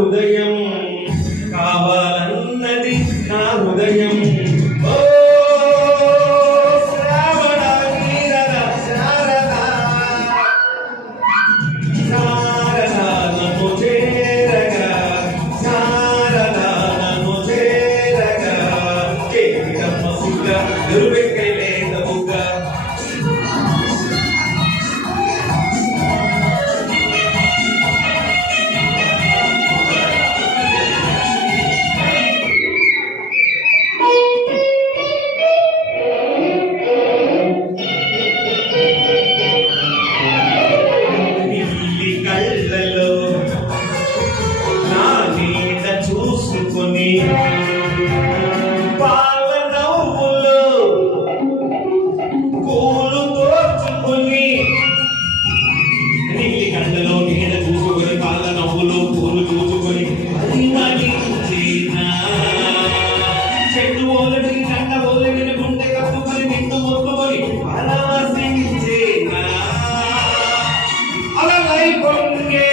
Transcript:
హృదయం కావాలన్నది నా హృదయం ఓ శ్రావణ నీరద శారద శారద నన్ను చేరగా శారద నన్ను చేరగా కేరమ్మ సుగ్గ ఎరువెక్కై లేత బుగ్గ చూసుకొని పాల నవ్వులు పూలు తోచుకొని నీలి గంటలో నీడ చూసుకొని పాల నవ్వులు పూలు చూసుకొని చెట్టు ఓలని గంట ఓలని గుండె కప్పుకొని నిన్ను మొత్తుకొని పరవశించేనా అలలై పొంగే